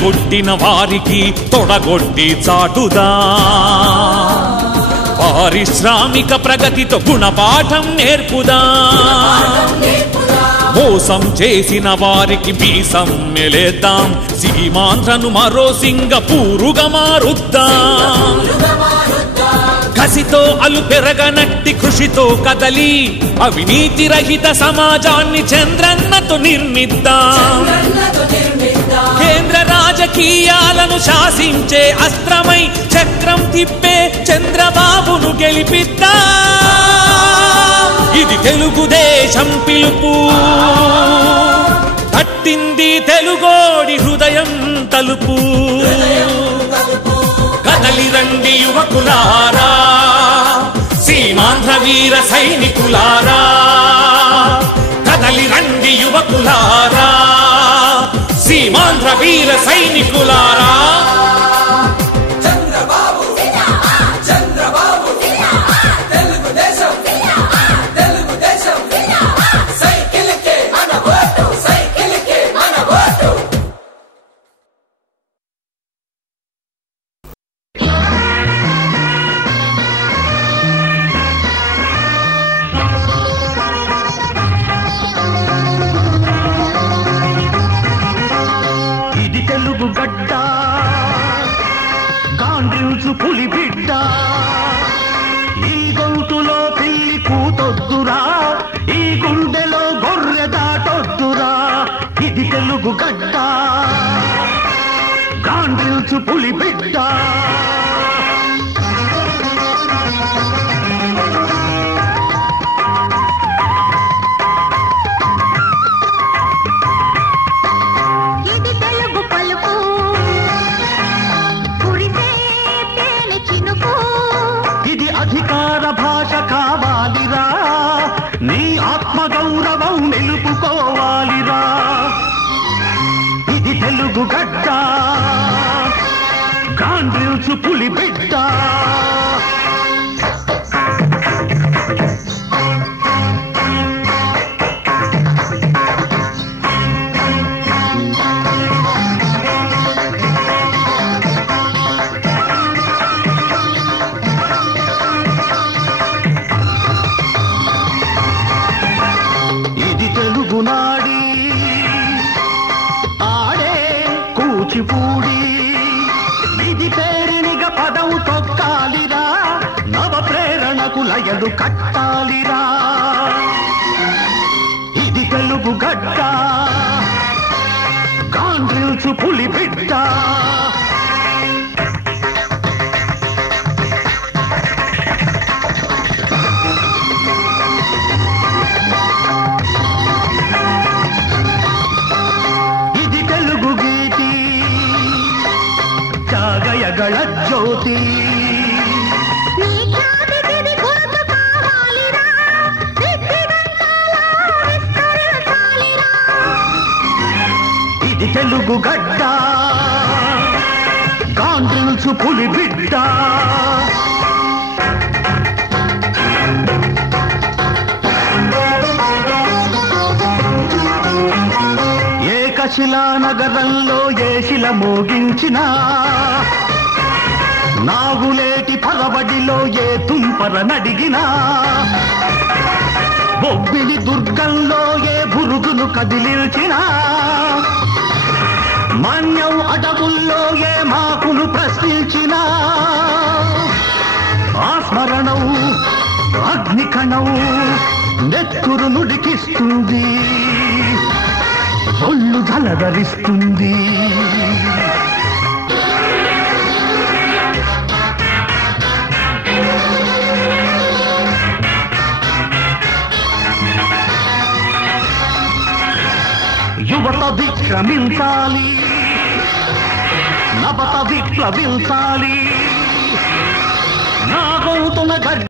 కొట్టిన వారికి తొడగొట్టి చాటుదా పారిశ్రామిక ప్రగతితో గుణపాఠం నేర్పుదా మోసం చేసిన వారికి బీసం మెలేద్దాం సీమాంధ్రను మరో సింగపూరుగా మారుద్దాం కసితో అలు పెరగనట్టి కృషితో కదలి అవినీతి రహిత సమాజాన్ని చంద్రన్నతో నిర్మిద్దాం కేంద్ర రాజకీయాలను శాసించే అస్త్రమై చక్రం తిప్పే చంద్రబాబును గెలిపిద్దాం ఇది తెలుగుదేశం పిలుపు తట్టింది తెలుగోడి హృదయం తలుపు కదలి రండి యువకులారా సీమాంధ్ర వీర సైనికులారా కదలి రండి యువకులారా సీమాంధ్ర వీర సైనికులారా పులి బిడ్డ ఈ గొంతులో పిల్లి కూతొద్దురా ఈ గుండెలో గొర్రె దాటొద్దురా ఇది తెలుగు గడ్డ గాండ్రిల్చు పులి బిడ్డ అధికార భాష కావాలిరా నీ ఆత్మగౌరవం నిలుపుకోవాలిరా ఇది తెలుగు గడ్డ గాండ్రిల్చు పులి బిడ్డ కూచిపూడి ఇది పేరినిగ పదవు తొక్కాలిరా నవ ప్రేరణకు లయలు కట్టాలిరా ఇది తెలుగు గడ్డ గాండ్రిల్చు పులి బిడ్డ ಗಳ ಜ್ಯೋತಿ ఇది తెలుగు గడ్డ గాండ్రిల్చు పులి బిడ్డ ఏకశిలా నగరంలో ఏ శిల మోగించిన నాగులేటి పరవడిలో ఏ తుంపర నడిగినా బొబ్బిలి దుర్గంలో ఏ బురుగును కదిలిల్చినా మన్యం అడవుల్లో ఏ మాకును ప్రశ్నించినా ఆ స్మరణం అగ్నికణం నెత్తురు నుడికిస్తుంది ఒళ్ళు జలధరిస్తుంది యువత విక్రమించాలి నవత విప్లవించాలి నా గౌతున